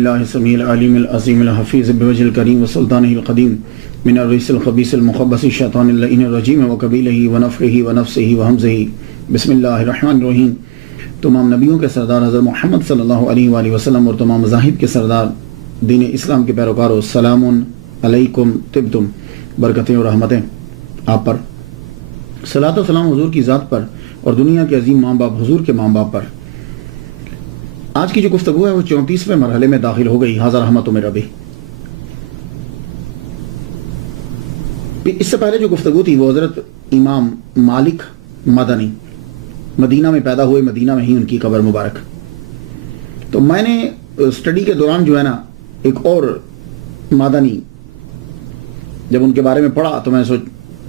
اللہ السمیع العلیم العظیم الحفیظ بوجہ الکریم وسلطانہ القدیم من الرجس الخبیث المخبث الشیطان اللعین الرجیم وقبیلہ ونفخہ ونفثہ وہمزہ بسم اللہ الرحمن الرحیم۔ تمام نبیوں کے سردار حضرت محمد صلی اللہ علیہ وآلہ وسلم اور تمام مذاہب کے سردار دین اسلام کے پیروکاروں، سلام علیکم طبتم، برکتیں اور رحمتیں آپ پر، صلاۃ و سلام حضور کی ذات پر اور دنیا کے عظیم ماں باپ حضور کے ماں باپ پر۔ آج کی جو گفتگو ہے وہ 34ویں مرحلے میں داخل ہو گئی، حاضر رحمت میں ربی۔ اس سے پہلے جو گفتگو تھی وہ حضرت امام مالک مدنی، مدینہ میں پیدا ہوئے، مدینہ میں ہی ان کی قبر مبارک۔ تو میں نے اسٹڈی کے دوران جو ہے نا ایک اور مدنی جب ان کے بارے میں پڑھا تو میں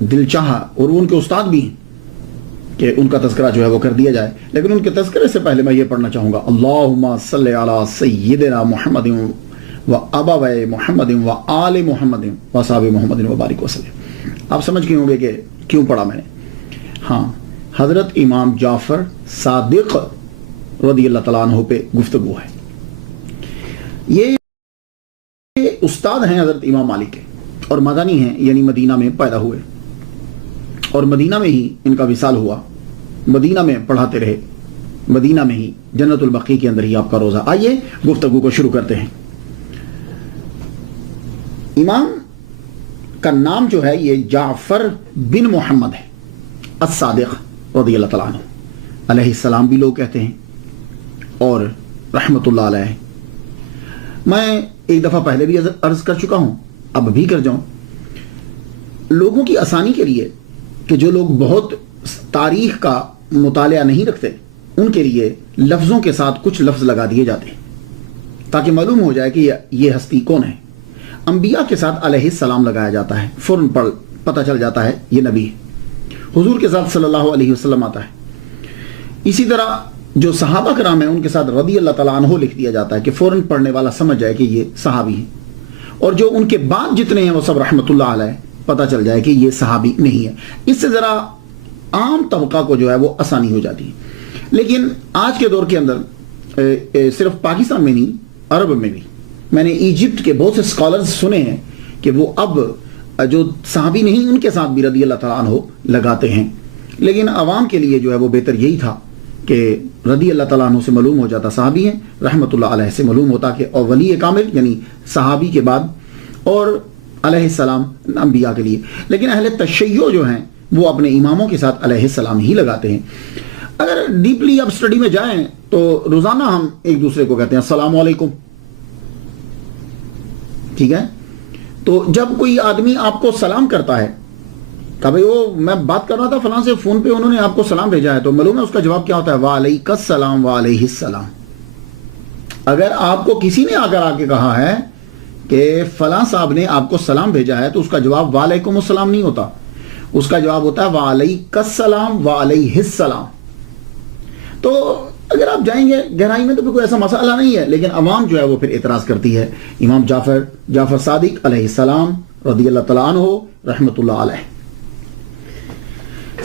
دل چاہا، اور وہ ان کے استاد بھی ہیں کہ ان کا تذکرہ جو ہے وہ کر دیا جائے، لیکن ان کے تذکرے سے پہلے میں یہ پڑھنا چاہوں گا، اللہم صلی علی سیدنا محمد و ابوی محمد و آل محمد و اصحاب محمد و بارک وسلم۔ آپ سمجھ گئے ہوں گے کہ کیوں پڑھا میں نے۔ ہاں، حضرت امام جعفر صادق رضی اللہ تعالیٰ عنہ پہ گفتگو ہے۔ یہ استاد ہیں حضرت امام مالک کے، اور مدنی ہیں، یعنی مدینہ میں پیدا ہوئے، اور مدینہ میں ہی ان کا وصال ہوا، مدینہ میں پڑھاتے رہے، مدینہ میں ہی جنت البقیع کے اندر ہی آپ کا روزہ۔ آئیے گفتگو کو شروع کرتے ہیں۔ امام کا نام جو ہے یہ جعفر بن محمد ہے الصادق رضی اللہ تعالیٰ عنہ، علیہ السلام بھی لوگ کہتے ہیں، اور رحمت اللہ علیہ۔ میں ایک دفعہ پہلے بھی عرض کر چکا ہوں، اب بھی کر جاؤں، لوگوں کی آسانی کے لیے کہ جو لوگ بہت تاریخ کا مطالعہ نہیں رکھتے، ان کے لیے لفظوں کے ساتھ کچھ لفظ لگا دیے جاتے ہیں تاکہ معلوم ہو جائے کہ یہ ہستی کون ہے۔ انبیاء کے ساتھ علیہ السلام لگایا جاتا ہے، فوراً پتہ چل جاتا ہے یہ نبی ہے۔ حضور کے ساتھ صلی اللہ علیہ وسلم آتا ہے۔ اسی طرح جو صحابہ کرام ہیں ان کے ساتھ رضی اللہ تعالیٰ عنہ لکھ دیا جاتا ہے کہ فوراً پڑھنے والا سمجھ جائے کہ یہ صحابی ہیں، اور جو ان کے بعد جتنے ہیں وہ سب رحمت اللہ علیہ، پتہ چل جائے کہ یہ صحابی نہیں ہے۔ اس سے ذرا عام طبقہ کو جو ہے وہ آسانی ہو جاتی ہے۔ لیکن آج کے دور کے اندر صرف پاکستان میں نہیں، عرب میں بھی میں نے ایجپٹ کے بہت سے اسکالرز سنے ہیں کہ وہ اب جو صحابی نہیں ان کے ساتھ بھی رضی اللہ تعالیٰ عنہ لگاتے ہیں، لیکن عوام کے لیے جو ہے وہ بہتر یہی تھا کہ رضی اللہ تعالیٰ عنہ سے معلوم ہو جاتا صحابی ہیں، رحمت اللہ علیہ سے معلوم ہوتا کہ اور ولی کامل یعنی صحابی کے بعد، اور علیہ السلام انبیاء کے لیے۔ لیکن اہل تشیع جو ہیں وہ اپنے اماموں کے ساتھ علیہ السلام ہی لگاتے ہیں۔ اگر ڈیپلی اب اسٹڈی میں جائیں تو روزانہ ہم ایک دوسرے کو کہتے ہیں السلام علیکم، ٹھیک ہے؟ تو جب کوئی آدمی آپ کو سلام کرتا ہے کہ بھئی وہ میں بات کر رہا تھا فلاں سے فون پہ، انہوں نے آپ کو سلام بھیجا ہے، تو معلوم ہے اس کا جواب کیا ہوتا ہے؟ وعلیک السلام وعلیہ السلام۔ اگر آپ کو کسی نے آ کے کہا ہے کہ فلاں صاحب نے آپ کو سلام بھیجا ہے تو اس کا جواب وعلیکم السلام نہیں ہوتا، اس کا جواب ہوتا ہے وعلیک السلام وعلیہ السلام۔ تو اگر آپ جائیں گے گہرائی میں تو کوئی ایسا مسئلہ نہیں ہے، لیکن عوام جو ہے وہ پھر اعتراض کرتی ہے۔ امام جعفر صادق علیہ السلام رضی اللہ تعالیٰ عنہ رحمت اللہ علیہ۔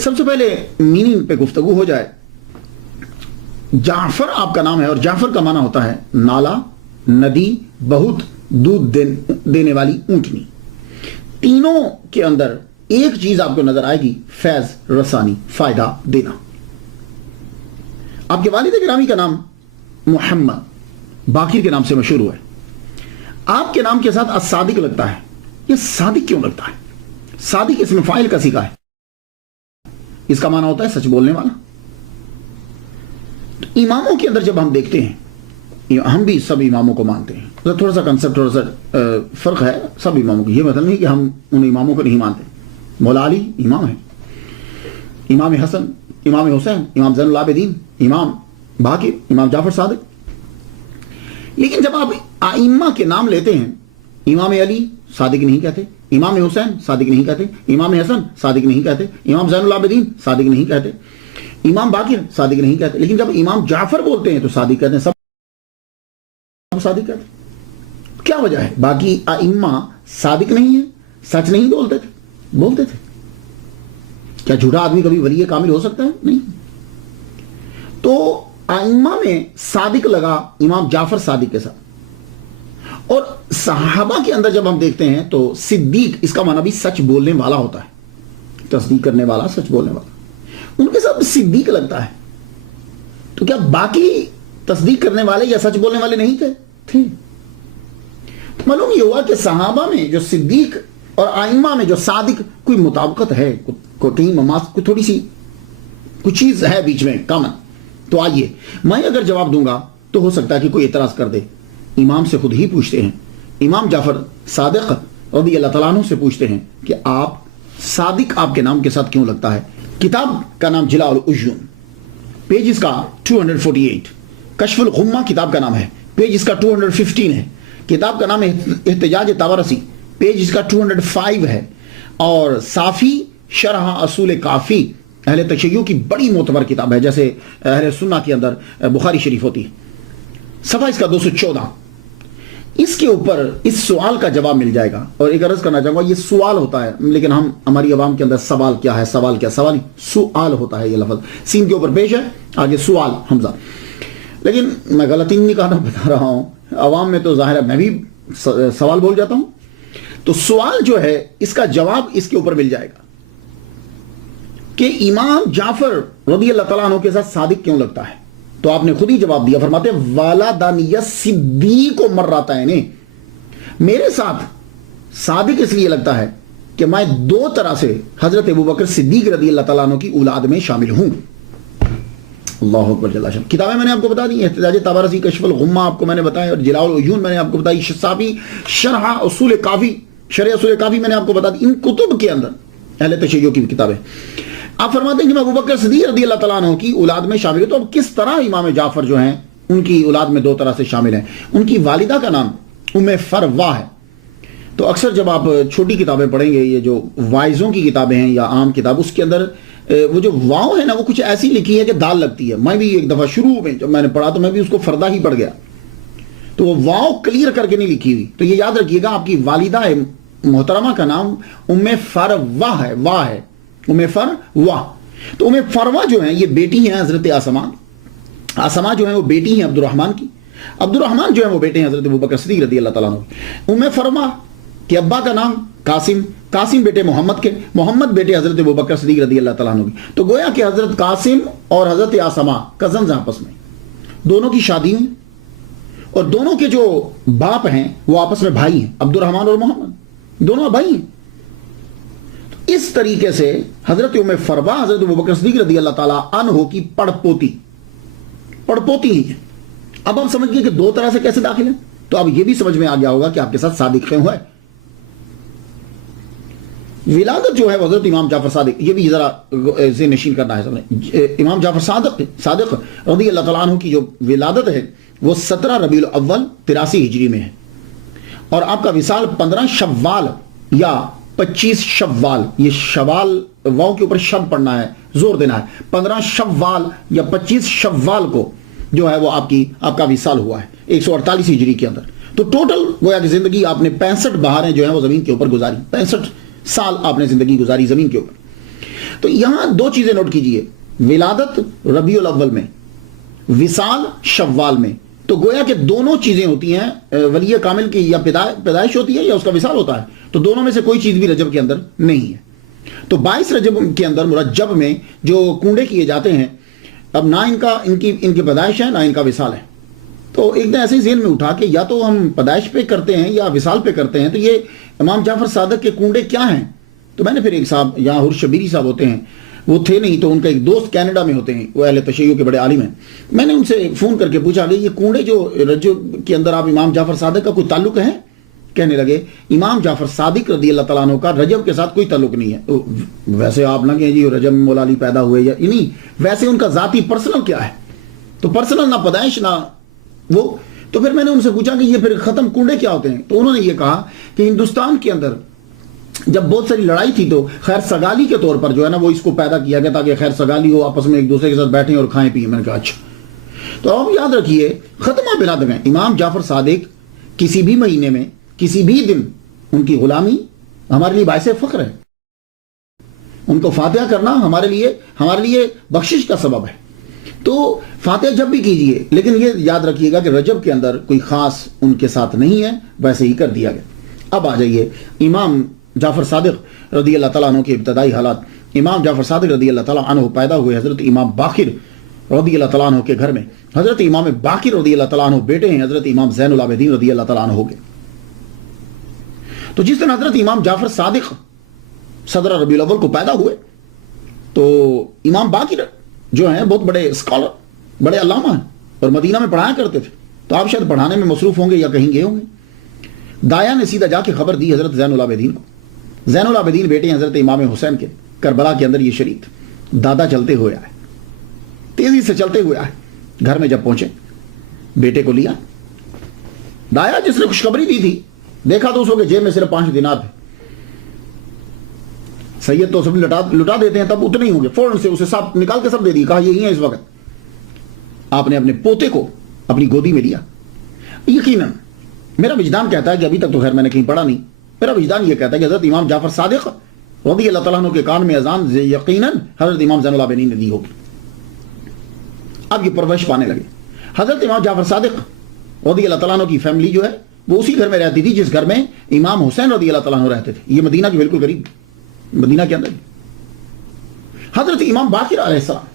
سب سے پہلے میننگ پہ گفتگو ہو جائے۔ جعفر آپ کا نام ہے، اور جعفر کا معنی ہوتا ہے نالا، ندی، بہت دودھ دینے والی اونٹنی۔ تینوں کے اندر ایک چیز آپ کو نظر آئے گی، فیض رسانی، فائدہ دینا۔ آپ کے والد گرامی کا نام محمد باقر کے نام سے مشہور ہوا ہے، آپ کے نام کے ساتھ الصادق لگتا ہے۔ یہ صادق کیوں لگتا ہے؟ صادق اسم فاعل کا سیکھا ہے، اس کا معنی ہوتا ہے سچ بولنے والا۔ تو اماموں کے اندر جب ہم دیکھتے ہیں، ہم بھی سب اماموں کو مانتے ہیں، تھوڑا سا کنسپٹ تھوڑا سا فرق ہے سب اماموں کی۔ یہ مطلب نہیں کہ ہم ان اماموں کو نہیں مانتے۔ مولا علی امام ہے، امام حسن، امام حسین، امام زین العابدین، امام باقر، امام جعفر صادق۔ لیکن جب آپ ائمہ کے نام لیتے ہیں، امام علی صادق نہیں کہتے، امام حسین صادق نہیں کہتے، امام حسن صادق نہیں کہتے، امام زین العابدین صادق نہیں کہتے، امام باقر صادق نہیں کہتے، لیکن جب امام جعفر بولتے ہیں تو صادق کہتے ہیں، سب صادق کہتے ہیں۔ کیا وجہ ہے؟ باقی ائمہ صادق نہیں ہیں، سچ نہیں بولتے تھے۔ کیا جھوٹا آدمی کبھی ولی کامل ہو سکتا ہے؟ نہیں۔ تو ائمہ میں صادق لگا امام جعفر صادق کے ساتھ، اور صحابہ کے اندر جب ہم دیکھتے ہیں تو صدیق اس کا معنی بھی سچ بولنے والا ہوتا ہے، تصدیق کرنے والا، سچ بولنے والا، ان کے ساتھ صدیق لگتا ہے. تو کیا باقی تصدیق کرنے والے یا سچ بولنے والے نہیں تھے؟ معلوم یہ ہوا کہ صحابہ میں جو صدیق اور ائمہ میں جو صادق کوئی مطابقت ہے، کہیں کوئی تھوڑی سی کچھ چیز ہے بیچ میں کامن. تو آئیے میں اگر جواب دوں گا تو ہو سکتا ہے کہ کوئی اعتراض کر دے. امام سے خود ہی پوچھتے ہیں، امام جعفر صادق رضی اللہ تعالیٰ عنہ سے پوچھتے ہیں کہ آپ صادق آپ کے نام کے ساتھ کیوں لگتا ہے؟ کتاب کا نام جلاء العیون، پیج اس کا 248. کشف الغمہ کتاب کا نام ہے، پیج اس کا 215 ہے. کتاب کا نام ہے احتجاج طبرسی، پیج اس کا 205 ہے. اور صافی شرح اصول کافی اہل تشیع کی بڑی معتبر کتاب ہے، جیسے اہل سنہ کے اندر بخاری شریف ہوتی ہے. صفحہ اس کا 214. اس کے اوپر اس سوال کا جواب مل جائے گا. اور ایک عرض کرنا چاہوں گا، یہ سوال ہوتا ہے، لیکن ہماری عوام کے اندر سوال کیا ہے، سوال کیا، سوال سوال ہوتا ہے. یہ لفظ سین کے اوپر پیش ہے، آگے سوال حمزہ. لیکن میں غلطی نہیں کہنا بتا رہا ہوں، عوام میں تو ظاہر ہے میں بھی سوال بول جاتا ہوں. تو سوال جو ہے اس کا جواب اس کے اوپر مل جائے گا کہ امام جعفر رضی اللہ تعالیٰ عنہ کے ساتھ صادق کیوں لگتا ہے. تو آپ نے خود ہی جواب دیا، فرماتے ہیں والدانی صدیق مرتين، میرے ساتھ صادق اس لیے لگتا ہے کہ میں دو طرح سے حضرت ابوبکر صدیق رضی اللہ تعالیٰ عنہ کی اولاد میں شامل ہوں. اللہ اکبر جل شانہ. کتابیں میں نے آپ کو بتا دی، احتجاج طبرسی، کشف الغمہ آپ کو میں نے بتایا، اور جلاء العیون میں نے آپ کو بتائی، صافی شرح اصول کافی، شرح اصول کافی میں نے آپ کو بتا دی. ان کتب کے اندر اہل تشیع کی کتابیں آپ فرماتے ہیں کہ میں ابوبکر صدیق رضی اللہ تعالیٰ عنہ کی اولاد میں شامل ہوں. تو اب کس طرح امام جعفر جو ہیں ان کی اولاد میں دو طرح سے شامل ہیں. ان کی والدہ کا نام ام فروا ہے. تو اکثر جب آپ چھوٹی کتابیں پڑھیں گے، یہ جو وائزوں کی کتابیں ہیں یا عام کتاب، اس کے اندر وہ جو واؤ ہے نا، وہ کچھ ایسی لکھی ہے کہ دال لگتی ہے. میں بھی ایک دفعہ شروع میں جب میں نے پڑھا تو میں بھی اس کو فردہ ہی پڑھ گیا، تو وہ واؤ کلیئر کر کے نہیں لکھی ہوئی. تو یہ یاد رکھیے گا، آپ کی والدہ محترمہ کا نام ام فروا ہے، واہ ہے ام فروا. تو ام فروا جو ہیں یہ بیٹی ہیں حضرت آسما جو ہیں وہ بیٹی ہیں عبد الرحمن کی. عبد الرحمن جو ہیں وہ بیٹے ہیں حضرت ابوبکر صدیق رضی اللہ تعالیٰ عنہ. ام فروا کے ابا کا نام قاسم بیٹے محمد کے، محمد بیٹے حضرت ابوبکر صدیق رضی اللہ تعالیٰ عنہ کی. تو گویا کہ حضرت قاسم اور حضرت آسما کزنز آپس میں، دونوں کی شادی ہوئی، اور دونوں کے جو باپ ہیں وہ آپس میں بھائی ہیں، عبد الرحمن اور محمد دونوں بھائی ہیں. اس طریقے سے حضرت ام فروا حضرت ابوبکر صدیق رضی اللہ تعالیٰ عنہ کی پڑپوتی ہی ہے. اب آپ سمجھ گئے کہ دو طرح سے کیسے داخل ہیں. تو اب یہ بھی سمجھ میں آ گیا ہوگا کہ آپ کے ساتھ صادق کیوں ہے. ولادت جو ہے حضرت امام جعفر صادق، یہ بھی ذرا ذہن نشین کرنا ہے سب نے. امام جعفر صادق رضی اللہ تعالیٰ عنہ کی جو ولادت ہے وہ 17 ربیع الاول 83 ہجری میں ہے، اور آپ کا وصال 15 شوال یا 25 شوال، یہ شوال واؤ کے اوپر شب پڑھنا ہے، زور دینا ہے، 15 شوال یا 25 شوال کو جو ہے وہ آپ کا وصال ہوا ہے 148 ہجری کے اندر. تو ٹوٹل گویا کہ زندگی آپ نے 65 بہاریں جو ہیں وہ زمین کے اوپر گزاری، 65 سال آپ نے زندگی گزاری زمین کے اوپر. تو یہاں دو چیزیں نوٹ کیجئے، ولادت ربیع الاول میں، وصال شوال میں. تو گویا کہ دونوں چیزیں ہوتی ہیں، ولی کامل کی یا پیدائش ہوتی ہے یا اس کا وصال ہوتا ہے. تو دونوں میں سے کوئی چیز بھی رجب کے اندر نہیں ہے. تو 22 رجب کے اندر مرجب میں جو کنڈے کیے جاتے ہیں، اب نہ ان کی پیدائش ہے نہ ان کا وصال ہے. تو ایک دن ایسے ہی ذہن میں اٹھا کہ یا تو ہم پیدائش پہ کرتے ہیں یا وصال پہ کرتے ہیں، تو یہ امام جعفر صادق کے کنڈے کیا ہیں. تو میں نے پھر ایک صاحب یہاں حر شبیری صاحب ہوتے ہیں، وہ تھے نہیں، تو ان کا ایک دوست کینیڈا میں ہوتے ہیں، وہ اہل تشیع کے بڑے عالم ہیں. میں نے ان سے فون کر کے پوچھا کہ یہ کنڈے جو رجب کے اندر آپ امام جعفر صادق کا کوئی تعلق ہے؟ کہنے لگے امام جعفر صادق رضی اللہ تعالیٰ عنہ کا رجب کے ساتھ کوئی تعلق نہیں ہے. ویسے آپ نہ کہیں جی رجب مولا علی پیدا ہوئے یا نہیں، ویسے ان کا ذاتی پرسنل کیا ہے. تو پرسنل نہ پیدائش نہ وہ. تو پھر میں نے ان سے پوچھا کہ یہ پھر ختم کنڈے کیا ہوتے ہیں. تو انہوں نے یہ کہا کہ ہندوستان کے اندر جب بہت ساری لڑائی تھی تو خیر سگالی کے طور پر جو ہے نا وہ اس کو پیدا کیا گیا تاکہ خیر سگالی ہو، آپس میں ایک دوسرے کے ساتھ بیٹھیں اور کھائیں پیئیں. میں نے کہا اچھا. تو آپ یاد رکھیے ختمہ بلا دیں امام جعفر صادق کسی بھی مہینے میں کسی بھی دن ان کی غلامی ہمارے لیے باعث فخر ہے. ان کو فاتحہ کرنا ہمارے لیے بخشش کا سبب ہے. تو فاتحہ جب بھی کیجئے، لیکن یہ یاد رکھیے گا کہ رجب کے اندر کوئی خاص ان کے ساتھ نہیں ہے، ویسے ہی کر دیا گیا۔ اب آ جائیے امام جعفر صادق رضی اللہ تعالیٰ عنہ کے ابتدائی حالات۔ امام جعفر صادق رضی اللہ تعالیٰ عنہ پیدا ہوئے حضرت امام باقر رضی اللہ تعالیٰ عنہ کے گھر میں۔ حضرت امام باقر رضی اللہ تعالیٰ عنہ بیٹے ہیں حضرت امام زین العابدین رضی اللہ تعالیٰ عنہ کے۔ تو جس دن حضرت امام جعفر صادق صدر ربیع الاول کو پیدا ہوئے تو امام باقر جو ہیں بہت بڑے اسکالر، بڑے علامہ ہیں اور مدینہ میں پڑھایا کرتے تھے، تو آپ شاید پڑھانے میں مصروف ہوں گے یا کہیں گئے ہوں گے۔ دایا نے سیدھا جا کے خبر دی حضرت زین العابدین کو۔ زین العابدین بیٹے ہیں حضرت امام حسین کے، کربلا کے اندر یہ شریک دادا چلتے ہوئے آئے، تیزی سے چلتے ہوئے آئے، گھر میں جب پہنچے بیٹے کو لیا۔ دایا جس نے خوشخبری دی تھی دیکھا تو اس وقت جیب میں صرف 5 دینار تھے۔ سید تو سب لٹا دیتے ہیں، تب اتنے ہی ہوں گے، فوراً سے اسے سب نکال کے سب دے دی، کہا یہی ہے اس وقت۔ آپ نے اپنے پوتے کو اپنی گودی میں لیا۔ یقیناً میرا وجدان کہتا ہے کہ ابھی تک تو خیر میں نے کہیں پڑھا نہیں، میرا وجدان یہ کہتا ہے کہ حضرت امام جعفر صادق رضی اللہ تعالیٰ عنہ کے کان میں اذان یقیناً حضرت امام زین العابدین نے دی ہوگی۔ اب یہ پرورش پانے لگے۔ حضرت امام جعفر صادق رضی اللہ تعالیٰ عنہ کی فیملی جو ہے وہ اسی گھر میں رہتی تھی جس گھر میں امام حسین رضی اللہ تعالیٰ عنہ رہتے تھے، یہ مدینہ کے بالکل قریب، مدینہ کے اندر۔ حضرت امام باقر علیہ السلام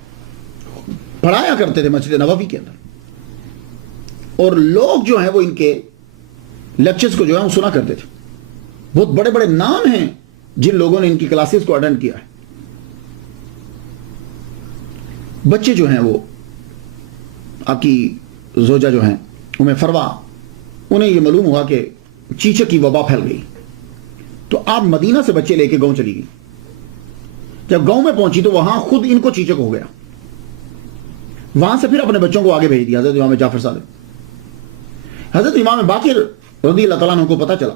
پڑھایا کرتے تھے مسجد نبوی کے اندر، اور لوگ جو ہیں وہ ان کے لیکچرز کو جو ہے وہ سنا کرتے تھے۔ بہت بڑے بڑے نام ہیں جن لوگوں نے ان کی کلاسز کو اٹینڈ کیا ہے۔ بچے جو ہیں وہ آپ کی زوجہ جو ہیں ام فروا، انہیں یہ معلوم ہوا کہ چیچک کی وبا پھیل گئی، تو آپ مدینہ سے بچے لے کے گاؤں چلی گئی۔ جب گاؤں میں پہنچی تو وہاں خود ان کو چیچک ہو گیا، وہاں سے پھر اپنے بچوں کو آگے بھیج دیا حضرت امام جعفر صادق۔ حضرت امام باقر رضی اللہ تعالیٰ عنہ کو پتا چلا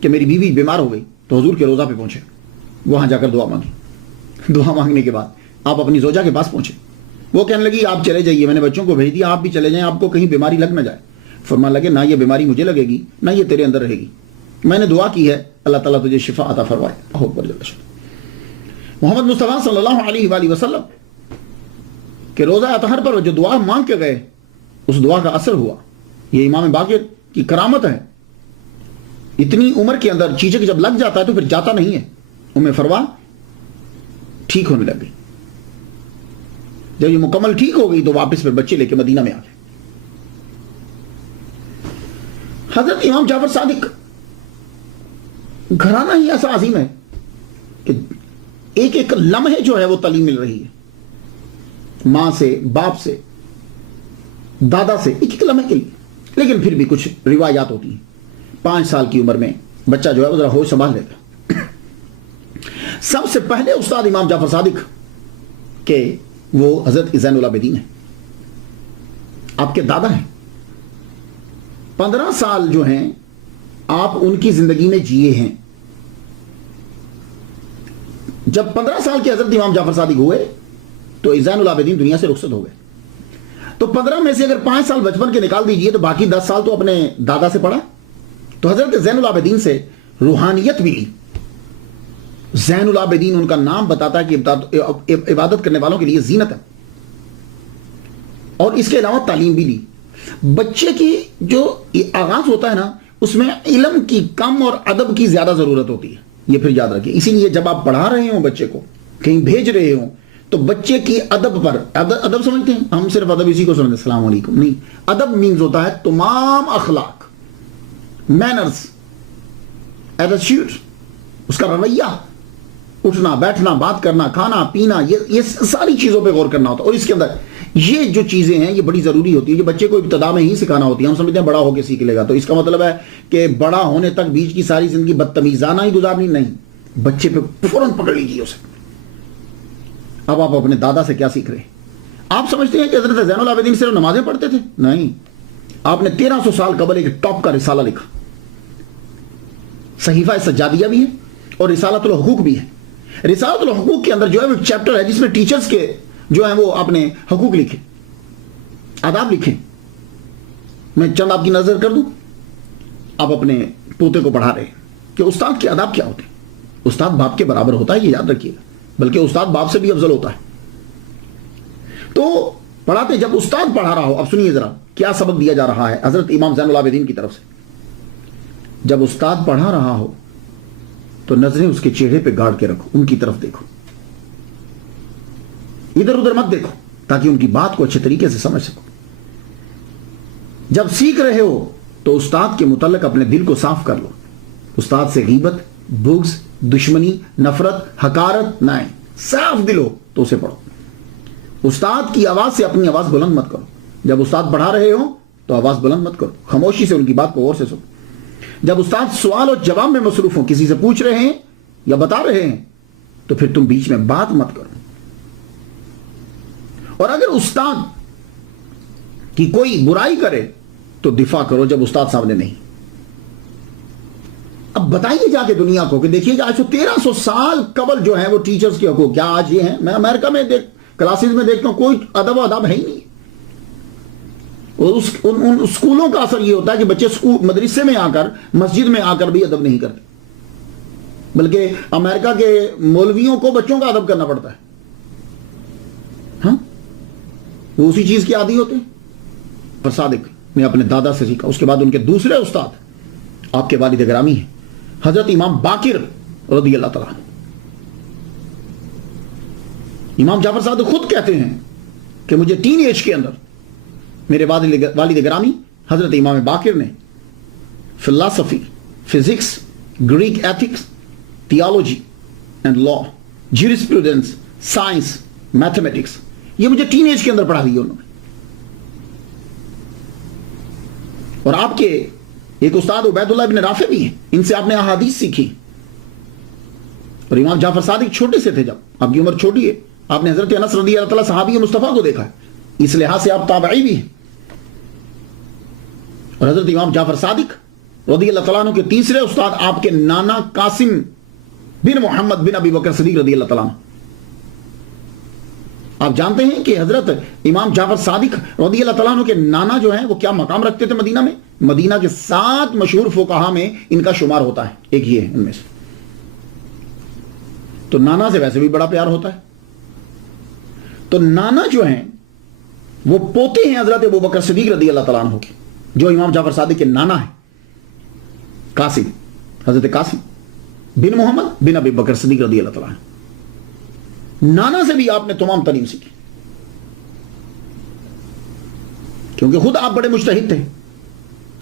کہ میری بیوی بیمار ہو گئی، تو حضور کے روضہ پہ پہنچے، وہاں جا کر دعا مانگی۔ دعا مانگنے کے بعد آپ اپنی زوجہ کے پاس پہنچے، وہ کہنے لگی آپ چلے جائیے، میں نے بچوں کو بھیج دیا، آپ بھی چلے جائیں، آپ کو کہیں بیماری لگ نہ جائے۔ فرمانے لگے نہ یہ بیماری مجھے لگے گی نہ یہ تیرے اندر رہے گی، میں نے دعا کی ہے اللہ تعالیٰ تجھے شفا عطا فرمائے۔ محمد مصطفیٰ صلی اللہ علیہ وآلہ وسلم کہ روزہ اطہر پر جو دعا مانگ کے گئے اس دعا کا اثر ہوا۔ یہ امام باقر کی کرامت ہے، اتنی عمر کے اندر چیچک جب لگ جاتا ہے تو پھر جاتا نہیں ہے۔ ام فروا ٹھیک ہونے لگ گئی، جب یہ مکمل ٹھیک ہو گئی تو واپس پھر بچے لے کے مدینہ میں آ گئے۔ حضرت امام جعفر صادق گھرانہ ہی ایسا عظیم ہے کہ ایک ایک لمحے جو ہے وہ تعلیم مل رہی ہے، ماں سے، باپ سے، دادا سے، ایک ایک لمحے کے لیے۔ لیکن پھر بھی کچھ روایات ہوتی ہیں، 5 سال کی عمر میں بچہ جو ہے وہ ذرا ہوش سنبھال لیتا۔ سب سے پہلے استاد امام جعفر صادق کہ وہ حضرت زین العابدین ہیں، آپ کے دادا ہیں۔ 15 سال جو ہیں آپ ان کی زندگی میں جیے ہیں۔ جب 15 سال کے حضرت امام جعفر صادق ہوئے تو زین العابدین دنیا سے رخصت ہو گئے۔ تو 15 میں سے اگر 5 سال بچپن کے نکال دیجئے تو باقی 10 سال تو اپنے دادا سے پڑھا۔ تو حضرت زین العابدین سے روحانیت ملی۔ زین العابدین ان کا نام بتاتا ہے کہ عبادت کرنے والوں کے لیے زینت ہے، اور اس کے علاوہ تعلیم بھی لی۔ بچے کی جو آغاز ہوتا ہے نا اس میں علم کی کم اور ادب کی زیادہ ضرورت ہوتی ہے، یہ پھر یاد رکھیں۔ اسی لیے جب آپ پڑھا رہے ہوں بچے کو، کہیں بھیج رہے ہوں، تو بچے کی ادب پر، ادب سمجھتے ہیں ہم صرف ادب اسی کو سمجھتے ہیں السلام علیکم، نہیں، ادب مینز ہوتا ہے تمام اخلاق، مینرز، ایٹیٹیوڈ، اس کا رویہ، اٹھنا بیٹھنا، بات کرنا، کھانا پینا، یہ ساری چیزوں پہ غور کرنا ہوتا ہے۔ اور اس کے اندر یہ جو چیزیں ہیں یہ بڑی ضروری ہوتی ہے، یہ بچے کو ابتدا میں ہی سکھانا ہوتی ہے۔ ہم سمجھتے ہیں بڑا ہو کے سیکھ لے گا، تو اس کا مطلب ہے کہ بڑا ہونے تک بیچ کی ساری زندگی بدتمیزانہ ہی گزارنی، نہیں، بچے پہ فوراً پکڑ لیجیے اسے۔ اب آپ اپنے دادا سے کیا سیکھ رہے ہیں؟ آپ سمجھتے ہیں کہ حضرت زین العابدین صرف نمازیں پڑھتے تھے؟ نہیں، آپ نے 1300 سال قبل ایک ٹاپ کا رسالہ لکھا، صحیفہ سجادیہ بھی ہے اور رسالۃ الحقوق بھی ہے۔ رسالۃ الحقوق کے اندر جو ہے وہ چیپٹر ہے جس میں ٹیچرز کے جو ہیں وہ اپنے حقوق لکھے، آداب لکھیں۔ میں چند آپ کی نظر کر دوں، آپ اپنے پوتے کو پڑھا رہے ہیں کہ استاد کے آداب کیا ہوتے ہیں۔ استاد باپ کے برابر ہوتا ہے، یہ یاد رکھیے گا، بلکہ استاد باپ سے بھی افضل ہوتا ہے۔ تو پڑھاتے جب استاد پڑھا رہا ہو. اب سنیے ذرا کیا سبق دیا جا رہا ہے حضرت امام زین العابدین کی طرف سے. جب استاد پڑھا رہا ہو تو نظریں اس کے چہرے پہ گاڑ کے رکھو, ان کی طرف دیکھو, ادھر ادھر مت دیکھو, تاکہ ان کی بات کو اچھے طریقے سے سمجھ سکو. جب سیکھ رہے ہو تو استاد کے متعلق اپنے دل کو صاف کر لو. استاد سے غیبت, بغض, دشمنی, نفرت, حقارت نہ آئے. صاف دل ہو تو اسے پڑھو. استاد کی آواز سے اپنی آواز بلند مت کرو. جب استاد پڑھا رہے ہو تو آواز بلند مت کرو, خاموشی سے ان کی بات کو غور سے سنو. جب استاد سوال اور جواب میں مصروف ہوں, کسی سے پوچھ رہے ہیں یا بتا رہے ہیں, تو پھر تم بیچ میں بات مت کرو. اور اگر استاد کی کوئی برائی کرے تو دفاع کرو جب استاد سامنے نہیں. اب بتائیے جا کے دنیا کو کہ دیکھیے آج 1300 سال قبل جو ہیں وہ ٹیچرز کے حقوق کیا آج یہ ہیں. میں امریکہ میں کلاسز میں دیکھتا ہوں کوئی ادب و ادب ہے ہی نہیں. ان اسکولوں کا اثر یہ ہوتا ہے کہ بچے مدرسے میں آ کر, مسجد میں آ کر بھی ادب نہیں کرتے, بلکہ امریکہ کے مولویوں کو بچوں کا ادب کرنا پڑتا ہے. ہاں, وہ اسی چیز کے عادی ہوتے ہیں. پر صادق نے اپنے دادا سے سیکھا. اس کے بعد ان کے دوسرے استاد آپ کے والد گرامی ہیں حضرت امام باقر رضی اللہ تعالیٰ عنہ. امام جعفر صادق خود کہتے ہیں کہ مجھے ٹین ایج کے اندر میرے والد گرامی حضرت امام باقر نے فلسفی, physics, Greek ethics, theology and law, jurisprudence, science, mathematics, یہ مجھے ٹین ایج کے اندر پڑھا دی انہوں نے. اور آپ کے ایک استاد عبید اللہ ابن رافع بھی ہیں, ان سے آپ نے احادیث سیکھی. اور امام جعفر صادق چھوٹے سے تھے, جب آپ کی عمر چھوٹی ہے, آپ نے حضرت انس رضی اللہ تعالیٰ صحابی مصطفیٰ کو دیکھا ہے, اس لحاظ سے آپ تابعی بھی ہیں. اور حضرت امام جعفر صادق رضی اللہ تعالیٰ عنہ کے تیسرے استاد آپ کے نانا قاسم بن محمد بن ابی بکر صدیق رضی اللہ تعالیٰ عنہ. آپ جانتے ہیں کہ حضرت امام جعفر صادق رضی اللہ تعالیٰ عنہ کے نانا جو ہیں وہ کیا مقام رکھتے تھے مدینہ میں. مدینہ کے 7 مشہور فقہا میں ان کا شمار ہوتا ہے, ایک یہ ہے ان میں سے. تو نانا سے ویسے بھی بڑا پیار ہوتا ہے. تو نانا جو ہیں وہ پوتے ہیں حضرت ابو بکر صدیق رضی اللہ تعالیٰ عنہ کے, جو امام جعفر صادق کے نانا ہیں قاسم, حضرت قاسم بن محمد بن ابی بکر صدیق رضی اللہ تعالیٰ عنہ. نانا سے بھی آپ نے تمام تعلیم سیکھی, کیونکہ خود آپ بڑے مجتہد تھے.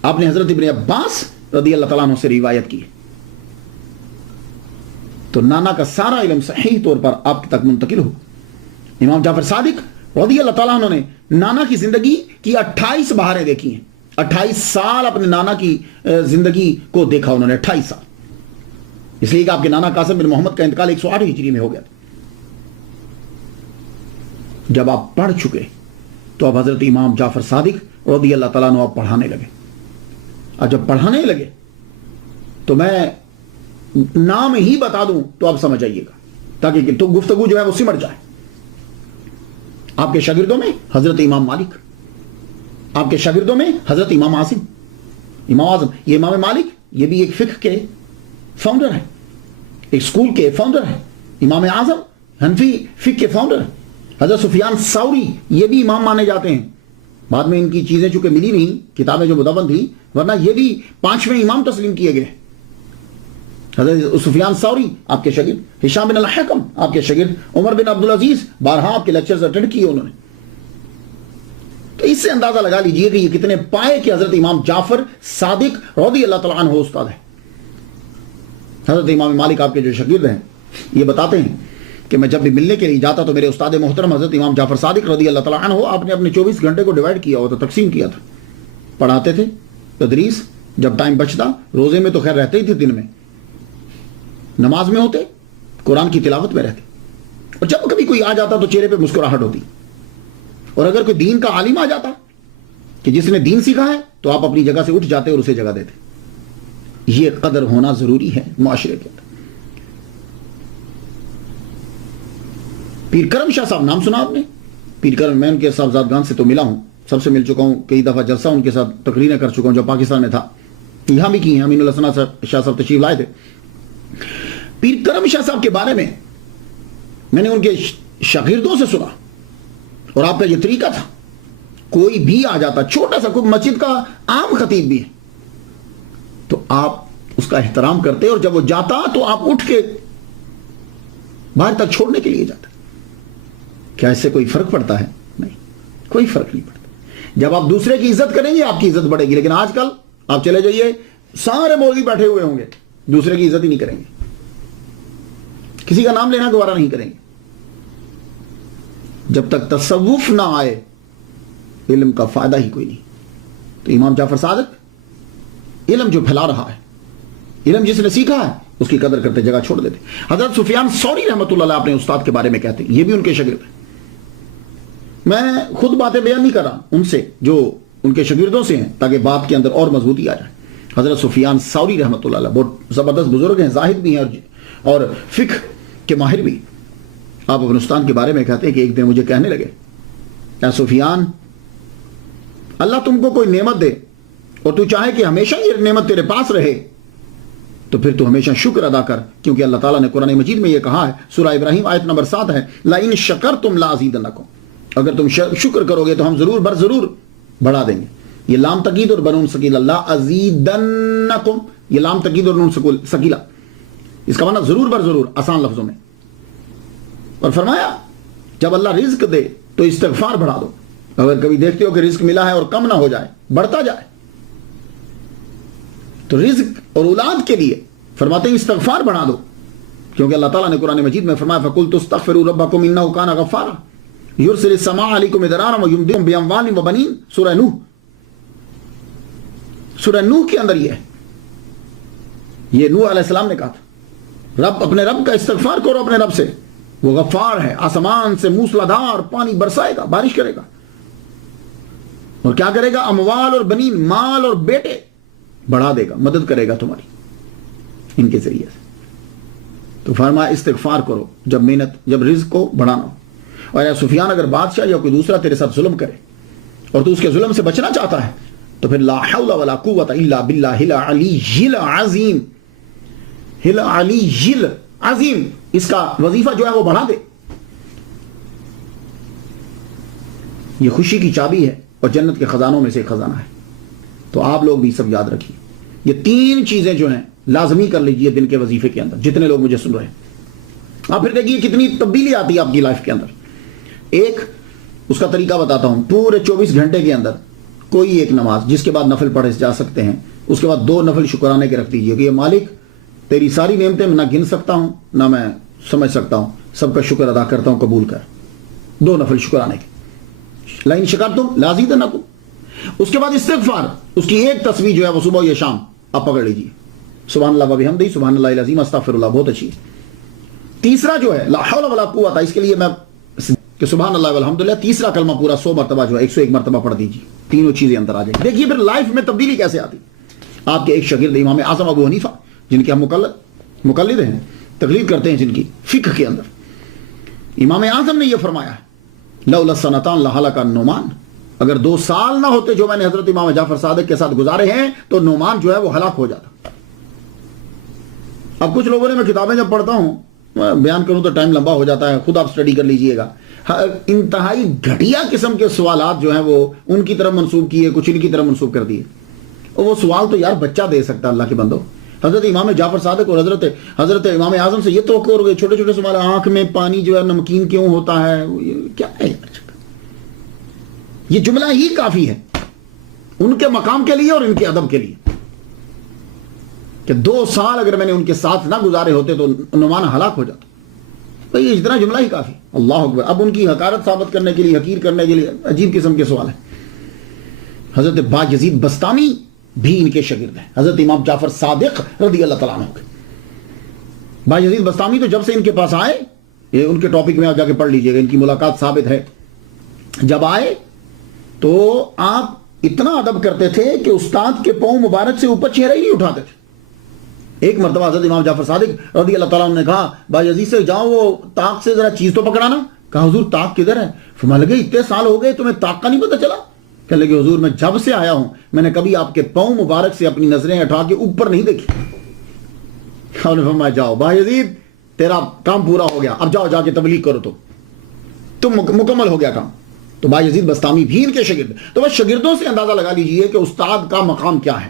آپ نے حضرت ابن عباس رضی اللہ تعالیٰ عنہ سے روایت کی. تو نانا کا سارا علم صحیح طور پر آپ تک منتقل ہو. امام جعفر صادق رضی اللہ تعالیٰ عنہ نے نانا کی زندگی کی 28 بہاریں دیکھی ہیں. 28 سال اپنے نانا کی زندگی کو دیکھا انہوں نے, 28 سال. اس لیے کہ آپ کے نانا قاسم بن محمد کا انتقال 108 ہجری میں ہو گیا تھا. جب آپ پڑھ چکے تو اب حضرت امام جعفر صادق رضی اللہ تعالیٰ عنہ آپ پڑھانے لگے. اور جب پڑھانے لگے تو میں نام ہی بتا دوں تو آپ سمجھ آئیے گا, تاکہ تو گفتگو جو ہے وہ سمٹ جائے. آپ کے شاگردوں میں حضرت امام مالک, آپ کے شاگردوں میں حضرت امام عاصم, امام اعظم. یہ امام مالک یہ بھی ایک فقہ کے فاؤنڈر ہیں, ایک سکول کے فاؤنڈر ہیں. امام اعظم حنفی فقہ کے فاؤنڈر ہیں. حضرت سفیان ثوری یہ بھی امام مانے جاتے ہیں. بعد میں ان کی چیزیں چونکہ ملی نہیں, کتابیں جو مدون تھی, ورنہ یہ بھی 5ویں امام تسلیم کیے گئے. حضرت سفیان ثوری آپ کے شاگرد, ہشام بن الحکم آپ کے شاگرد, عمر بن عبدالعزیز بارہا آپ کے لیکچرز اٹینڈ کیے انہوں نے. تو اس سے اندازہ لگا لیجئے کہ یہ کتنے پائے کہ حضرت امام جعفر صادق رضی اللہ تعالیٰ عنہ استاد ہے. حضرت امام مالک آپ کے جو شاگرد ہیں یہ بتاتے ہیں کہ میں جب بھی ملنے کے لیے جاتا تو میرے استاد محترم حضرت امام جعفر صادق رضی اللہ تعالیٰ عنہ آپ نے اپنے 24 گھنٹے کو ڈیوائیڈ کیا ہوا تھا, تقسیم کیا تھا. پڑھاتے تھے, تدریس, جب ٹائم بچتا روزے میں تو خیر رہتے ہی تھے, دن میں نماز میں ہوتے, قرآن کی تلاوت میں رہتے. اور جب کبھی کوئی آ جاتا تو چہرے پہ مسکراہٹ ہوتی. اور اگر کوئی دین کا عالم آ جاتا کہ جس نے دین سیکھا ہے تو آپ اپنی جگہ سے اٹھ جاتے اور اسے جگہ دیتے. یہ قدر ہونا ضروری ہے معاشرے کے اندر. پیر کرم شاہ صاحب نام سنا آپ نے؟ پیر کرم, میں ان کے صاحبزادگان سے تو ملا ہوں, سب سے مل چکا ہوں, کئی دفعہ جلسہ ان کے ساتھ تقریریں کر چکا ہوں جو پاکستان میں تھا, یہاں بھی کی ہیں. امین الحسن شاہ صاحب تشریف لائے تھے. پیر کرم شاہ صاحب کے بارے میں نے ان کے شاگردوں سے سنا, اور آپ کا یہ طریقہ تھا کوئی بھی آ جاتا, چھوٹا سا, کوئی مسجد کا عام خطیب بھی ہے, تو آپ اس کا احترام کرتے, اور جب وہ جاتا تو آپ اٹھ کے باہر تک چھوڑنے کے لیے جاتا. کیا اس سے کوئی فرق پڑتا ہے؟ نہیں, کوئی فرق نہیں پڑتا. جب آپ دوسرے کی عزت کریں گے آپ کی عزت بڑھے گی. لیکن آج کل آپ چلے جائیے, سارے مولوی بیٹھے ہوئے ہوں گے, دوسرے کی عزت ہی نہیں کریں گے, کسی کا نام لینا گوارا نہیں کریں گے. جب تک تصوف نہ آئے علم کا فائدہ ہی کوئی نہیں. تو امام جعفر صادق علم جو پھیلا رہا ہے, علم جس نے سیکھا ہے اس کی قدر کرتے جگہ چھوڑ دیتے. حضرت سفیان ثوری رحمۃ اللہ علیہ اپنے استاد کے بارے میں کہتے ہیں, یہ بھی ان کے شاگرد ہیں. میں خود باتیں بیان نہیں کر رہا, ان سے جو ان کے شاگردوں سے ہیں, تاکہ بات کے اندر اور مضبوطی آ جائے. حضرت سفیان ثوری رحمۃ اللہ علیہ بہت زبردست بزرگ ہیں, زاہد بھی ہیں اور فقہ کے ماہر بھی. آپ اپنے استاد کے بارے میں کہتے ہیں کہ ایک دن مجھے کہنے لگے, اے سفیان, اللہ تم کو کوئی نعمت دے اور تو چاہے کہ ہمیشہ یہ نعمت تیرے پاس رہے, تو پھر تو ہمیشہ شکر ادا کر, کیونکہ اللہ تعالیٰ نے قرآن مجید میں یہ کہا ہے, سورہ ابراہیم آیت نمبر 7 ہے, لَإِن شَكَرْتُمْ لَأَزِيدَنَّكُمْ, اگر تم شکر کرو گے تو ہم ضرور بر ضرور بڑھا دیں گے. یہ لام تقید اور بنون سکیلا, لَأَزِيدَنَّكُمْ, یہ لام تقید اور نون سکیلا, اس کا معنی ضرور بر ضرور, آسان لفظوں میں. اور فرمایا جب اللہ رزق دے تو استغفار بڑھا دو. اگر کبھی دیکھتے ہو کہ رزق ملا ہے اور کم نہ ہو جائے, بڑھتا جائے, تو رزق اور اولاد کے لیے فرماتے ہیں استغفار بڑھا دو, کیونکہ اللہ تعالیٰ نے قرآن مجید میں فرمایا فَقُلْتُ اسْتَغْفِرُوا رَبَّكُمْ إِنَّهُ كَانَ غَفَّارًا يُرْسِلِ السَّمَاءَ عَلَيْكُمْ مِدْرَارًا وَيُمْدِدْكُمْ بِأَمْوَالٍ وَبَنِينَ. سورہ نوح, سورہ نوح کے اندر یہ نوح علیہ السلام نے کہا تھا, رب اپنے رب کا استغفار کرو اپنے رب سے, وہ غفار ہے, آسمان سے موسلادھار پانی برسائے گا, بارش کرے گا, اور کیا کرے گا, اموال اور بنین, مال اور بیٹے بڑھا دے گا, مدد کرے گا تمہاری ان کے ذریعے سے. تو فرمایا استغفار کرو جب محنت, جب رزق کو بڑھانا ہو. اور یا سفیان, اگر بادشاہ یا کوئی دوسرا تیرے ساتھ ظلم کرے اور تو اس کے ظلم سے بچنا چاہتا ہے, تو پھر لا حول ولا قوت الا باللہ العلی العظیم, العلی العظیم, اس کا وظیفہ جو ہے وہ بڑھا دے. یہ خوشی کی چابی ہے اور جنت کے خزانوں میں سے ایک خزانہ ہے. تو آپ لوگ بھی سب یاد رکھیے, یہ 3 چیزیں جو ہیں لازمی کر لیجئے دن کے وظیفے کے اندر, جتنے لوگ مجھے سن رہے ہیں. آپ پھر دیکھیے کتنی تبدیلی آتی ہے آپ کی لائف کے اندر. ایک اس کا طریقہ بتاتا ہوں, پورے 24 گھنٹے کے اندر کوئی ایک نماز جس کے بعد نفل پڑھے جا سکتے ہیں, اس کے بعد 2 نفل شکرانے کے رکھ دیجئے کہ یہ مالک تیری ساری نعمتیں میں نہ گن سکتا ہوں نہ میں سمجھ سکتا ہوں, سب کا شکر ادا کرتا ہوں, قبول کر. 2 نفل شکرانے کے, لئن شکرتم لازیدنکم. اس کے بعد استغفار, اس کی ایک تسبیح جو ہے وہ صبح یا شام آپ پکڑ لیجئے, سبحان اللہ و بحمدہ, سبحان اللہ العظیم, استغفر اللہ, بہت اچھی. تیسرا جو ہے لا حول ولا قوت, اس کے لیے میں کہ سبحان اللہ والحمدللہ, تیسرا کلمہ پورا 100 مرتبہ جو ہے 101 مرتبہ پڑھ دیجیے, تینوں چیزیں اندر آ جائیں. دیکھیے پھر لائف میں تبدیلی کیسے آتی. آپ کے ایک شاگرد امام اعظم ابو حنیفہ, جن کے ہم مقلد ہیں, تقلید کرتے ہیں جن کی فقہ کے اندر, امام اعظم نے یہ فرمایا ہے لولا السنتان لہلک النعمان, اگر 2 سال نہ ہوتے جو میں نے حضرت امام جعفر صادق کے ساتھ گزارے ہیں تو نعمان جو ہے وہ ہلاک ہو جاتا. اب کچھ لوگوں نے, میں کتابیں جب پڑھتا ہوں بیان کروں تو ٹائم لمبا ہو جاتا ہے, خود آپ سٹڈی کر لیجئے گا, انتہائی گھٹیا قسم کے سوالات جو ہیں وہ ان کی طرف منسوب کیے, کچھ ان کی طرف منسوب کر دیے. اور وہ سوال تو یار بچہ دے سکتا, اللہ کے بندو. حضرت امام جعفر صادق اور حضرت امام اعظم سے یہ توقع ہو گئے, چھوٹے چھوٹے سوال, آنکھ میں پانی جو ہے نمکین کیوں ہوتا ہے, کیا ہے یہ جملہ ہی کافی ہے ان کے مقام کے لیے اور ان کے ادب کے لیے, کہ 2 سال اگر میں نے ان کے ساتھ نہ گزارے ہوتے تو نعمان ہلاک ہو جاتا. تو یہ اتنا جملہ ہی کافی. اللہ اکبر. اب ان کی حقارت ثابت کرنے کے لیے, حقیر کرنے کے لیے عجیب قسم کے سوال ہیں. حضرت باجزید بستامی بھی ان کے شاگرد ہیں, حضرت امام جعفر صادق رضی اللہ تعالیٰ عنہ کے. باجزید بستامی تو جب سے ان کے پاس آئے, یہ ان کے ٹاپک میں آپ جا کے پڑھ لیجئے گا, ان کی ملاقات ثابت ہے. جب آئے تو آپ اتنا ادب کرتے تھے کہ استاد کے پاؤں مبارک سے اوپر چہرہ ہی نہیں اٹھاتے تھے. ایک مرتبہ حضرت امام جعفر صادق رضی اللہ تعالیٰ عنہ نے کہا باجزید سے, جاؤ وہ طاق سے ذرا چیز تو پکڑانا. کہا حضور طاق کدھر ہے؟ فرمانے لگے اتنے سال ہو گئے تمہیں طاق کا نہیں پتہ چلا؟ کہنے لگے حضور میں جب سے آیا ہوں میں نے کبھی آپ کے پاؤں مبارک سے اپنی نظریں اٹھا کے اوپر نہیں دیکھی. انہوں نے فرمایا جاؤ باجزید تیرا کام پورا ہو گیا, اب جاؤ جا کے تبلیغ کرو, تو تم مکمل ہو گیا کام. تو بایزید بستامی بھی ان کے شاگرد. تو بس شاگردوں سے اندازہ لگا لیجئے کہ استاد کا مقام کیا ہے.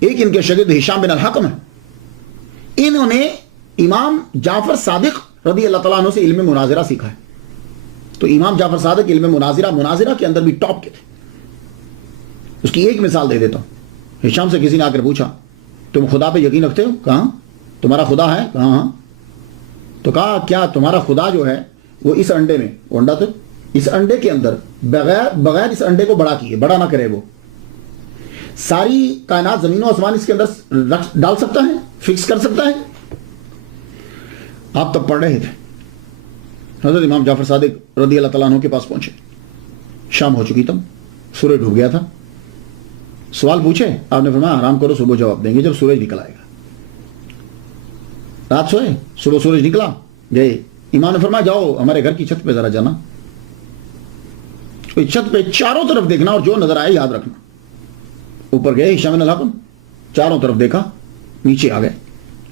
ایک ان کے شاگرد ہشام بن الحکم ہے. انہوں نے امام جعفر صادق رضی اللہ تعالیٰ عنہ سے علم مناظرہ سیکھا ہے. تو امام جعفر صادق علم مناظرہ کے اندر بھی ٹاپ کے تھے. اس کی ایک مثال دے دیتا ہوں. ہشام سے کسی نے آ کر پوچھا تم خدا پہ یقین رکھتے ہو؟ کہاں تمہارا خدا ہے؟ کہاں. تو کہا کیا تمہارا خدا جو ہے وہ اس انڈے میں، وہ انڈا تو اس انڈے کے اندر بغیر اس انڈے کو بڑا کیے، بڑا نہ کرے، وہ ساری کائنات زمین و آسمان اس کے اندر ڈال سکتا ہے، فکس کر سکتا ہے؟ آپ تب پڑھ رہے تھے. حضرت امام جعفر صادق رضی اللہ تعالیٰ عنہ کے پاس پہنچے. شام ہو چکی تب، سورج ڈوب گیا تھا. سوال پوچھے، آپ نے فرمایا آرام کرو، صبح جواب دیں گے جب سورج نکل آئے گا. رات سوئے، صبح سورج نکلا، گئے. امام نے فرمایا جاؤ ہمارے گھر کی چھت پہ ذرا جانا، چھت پہ چاروں طرف دیکھنا اور جو نظر آئے یاد رکھنا. اوپر گئے ہشام بن الحکم، چاروں طرف دیکھا، نیچے آ گئے.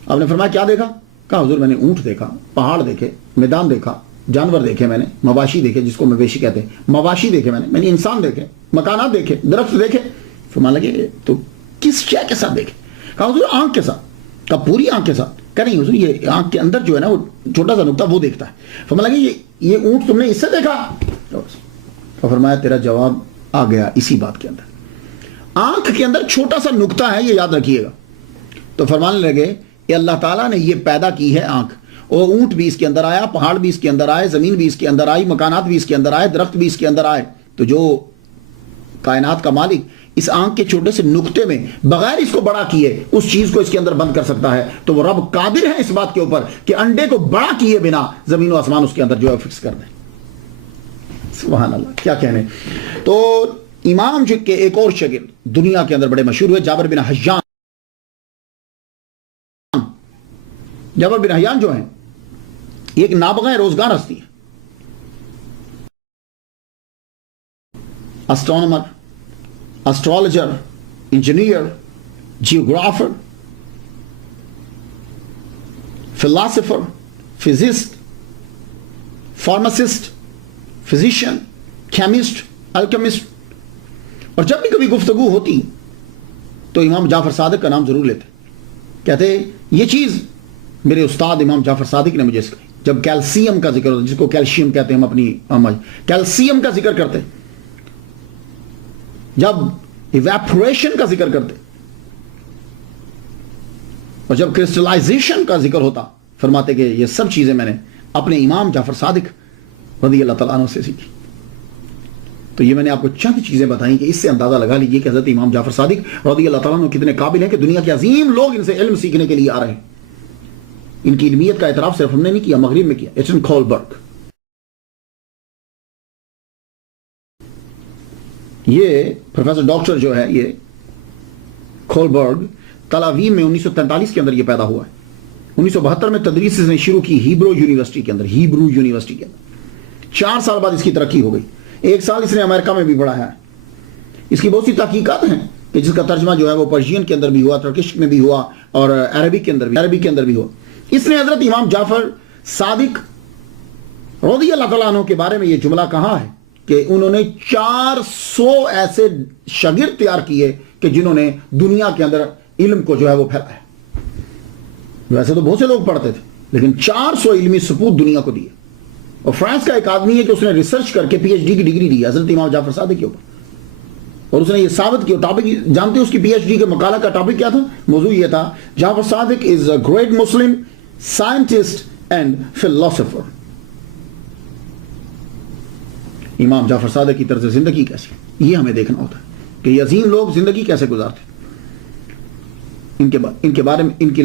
آپ نے فرمایا کیا دیکھا؟ کہا حضور میں نے اونٹ دیکھا، پہاڑ دیکھے، میدان دیکھا، جانور دیکھے، میں نے مواشی دیکھے، جس کو مویشی کہتے ہیں، مواشی دیکھے، میں نے انسان دیکھے، مکانات دیکھے، درخت دیکھے. فرمانے لگے تو کس شے کے ساتھ دیکھے؟ کہا حضور آنکھ کے ساتھ. کہا پوری آنکھ کے ساتھ؟ کہا نہیں حضور یہ آنکھ کے اندر جو ہے نا وہ چھوٹا سا نقطہ وہ دیکھتا ہے. فرمانے لگے یہ اونٹ تم نے اس سے دیکھا؟ فرمایا تیرا جواب آ گیا اسی بات کے اندر. آنکھ کے اندر چھوٹا سا نقطہ ہے، یہ یاد رکھیے گا. تو فرمانے لگے کہ اللہ تعالیٰ نے یہ پیدا کی ہے آنکھ، اور اونٹ بھی اس کے اندر آیا، پہاڑ بھی اس کے اندر آئے، زمین بھی اس کے اندر آئی، مکانات بھی اس کے اندر آئے، درخت بھی اس کے اندر آئے. تو جو کائنات کا مالک اس آنکھ کے چھوٹے سے نقطے میں بغیر اس کو بڑا کیے اس چیز کو اس کے اندر بند کر سکتا ہے، تو وہ رب قادر ہے اس بات کے اوپر کہ انڈے کو بڑا کیے بنا زمین و آسمان اس کے اندر جو ہے فکس کر دیں. سبحان اللہ، کیا کہنے. تو امام جو کے ایک اور شاگرد دنیا کے اندر بڑے مشہور ہوئے، جابر بن حیان. جابر بن حیان جو ہیں ایک نابغہ روزگار ہستی ہے. Astronomer, astrologer, engineer, geographer, philosopher, physicist, pharmacist, physician, chemist, alchemist. اور جب بھی کبھی گفتگو ہوتی تو امام جعفر صادق کا نام ضرور لیتے. کہتے یہ چیز میرے استاد امام جعفر صادق نے مجھے سکھائی. جب کیلشیم کا ذکر ہوتا، جس کو کیلشیم کہتے ہیں ہم اپنی کیلشیم کا ذکر کرتے، جب ایویپوریشن کا ذکر کرتے، اور جب کرسٹلائزیشن کا ذکر ہوتا، فرماتے کہ یہ سب چیزیں میں نے اپنے امام جعفر صادق رضی اللہ تعالیٰ عنہ سے سیکھی. تو یہ میں نے آپ کو چند چیزیں بتائیں کہ اس سے اندازہ لگا لیجئے کہ حضرت امام جعفر صادق رضی اللہ تعالیٰ عنہ کتنے قابل ہیں کہ دنیا کے عظیم لوگ ان سے علم سیکھنے کے لیے آ رہے ہیں. ان کی علمیت کا اعتراف صرف ہم نے نہیں کیا، مغرب میں کیا. ایٹن کولبرگ، یہ پروفیسر ڈاکٹر جو ہے یہ کولبرگ تل اویو میں 1943 کے اندر یہ پیدا ہوا ہے. 1972 میں تدریس اس نے شروع کی ہیبرو یونیورسٹی کے اندر. 4 سال بعد اس کی ترقی ہو گئی. 1 سال اس نے امریکہ میں بھی پڑھایا ہے. اس کی بہت سی تحقیقات ہیں کہ جس کا ترجمہ جو ہے وہ پرشین کے اندر بھی ہوا، ترکش میں بھی ہوا، اور عربی کے اندر بھی ہوا. اس نے حضرت امام جعفر صادق رضی اللہ تعالیٰ عنہ کے بارے میں یہ جملہ کہا ہے کہ انہوں نے 400 ایسے شاگرد تیار کیے کہ جنہوں نے دنیا کے اندر علم کو جو ہے وہ پھیلایا. ویسے تو بہت سے لوگ پڑھتے تھے لیکن 400 علمی سپوت دنیا کو دیے. اور فرانس کا ایک آدمی ہے کہ اس نے ریسرچ کر کے پی ایچ ڈی کی ڈگری دی حضرت امام جعفر صادق کے اوپر، اور اس نے یہ ثابت کیا. ٹاپک جانتے اس کی پی ایچ ڈی کے مقالہ کا ٹاپک کیا تھا؟ موضوع یہ تھا Jafar Sadiq is a great Muslim scientist and philosopher. Imam Jafar صادق کی طرز زندگی کیسی، یہ ہمیں دیکھنا ہوتا ہے کہ یہ عظیم لوگ زندگی کیسے گزارتے. ان کے بارے میں، ان کے